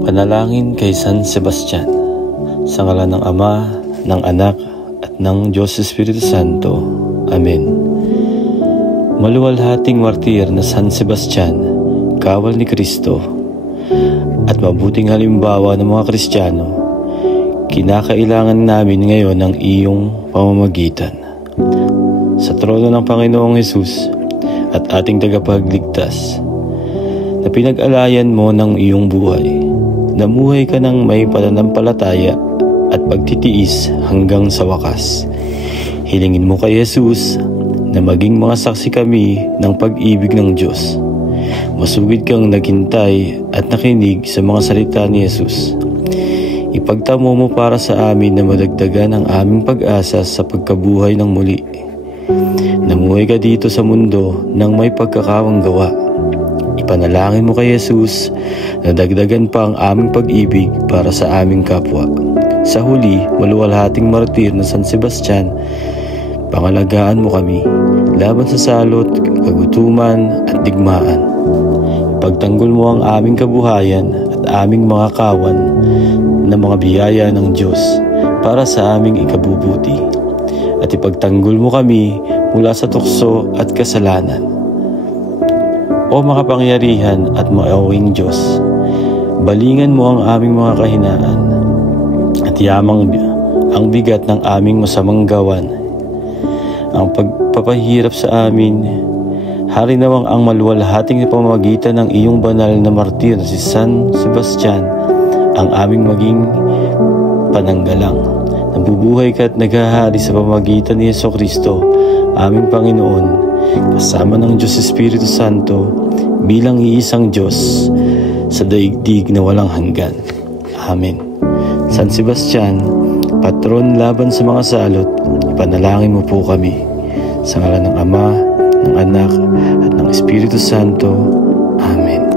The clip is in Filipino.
Panalangin kay San Sebastian. Sa ngalan ng Ama, ng Anak, at ng Diyos Espiritu Santo. Amen. Maluwalhating martir na San Sebastian, kawal ni Kristo, at mabuting halimbawa ng mga Kristiyano, kinakailangan namin ngayon ng iyong pamamagitan. Sa trono ng Panginoong Hesus at ating tagapagligtas, na pinag-alayan mo ng iyong buhay, namuhay ka ng may pananampalataya at pagtitiis hanggang sa wakas. Hilingin mo kay Jesus na maging mga saksi kami ng pag-ibig ng Diyos. Masugid kang naghintay at nakinig sa mga salita ni Jesus. Ipagtamo mo para sa amin na madagdagan ang aming pag-asa sa pagkabuhay ng muli. Namuhay ka dito sa mundo ng may pagkakawang gawa. Ipanalangin mo kay Jesus na dagdagan pa ang aming pag-ibig para sa aming kapwa. Sa huli, maluwalhating martir na San Sebastian, pangalagaan mo kami laban sa salot, kagutuman at digmaan. Ipagtanggol mo ang aming kabuhayan at aming mga kawan na mga biyaya ng Diyos para sa aming ikabubuti. At ipagtanggol mo kami mula sa tukso at kasalanan. O makapangyarihan at maawing Diyos, balingan mo ang aming mga kahinaan at yamang ang bigat ng aming masamang gawan. Ang pagpapahirap sa amin, hari nawang ang maluwalhating pamamagitan ng iyong banal na martir na si San Sebastian ang aming maging pananggalang. Nabubuhay ka at naghahari sa pamamagitan ni Jesucristo, aming Panginoon, kasama ng Diyos Espiritu Santo, bilang iisang Diyos sa daigdig na walang hanggan. Amen. San Sebastian, patron laban sa mga salot, ipanalangin mo po kami. Sa ngalan ng Ama, ng Anak, at ng Espiritu Santo. Amen.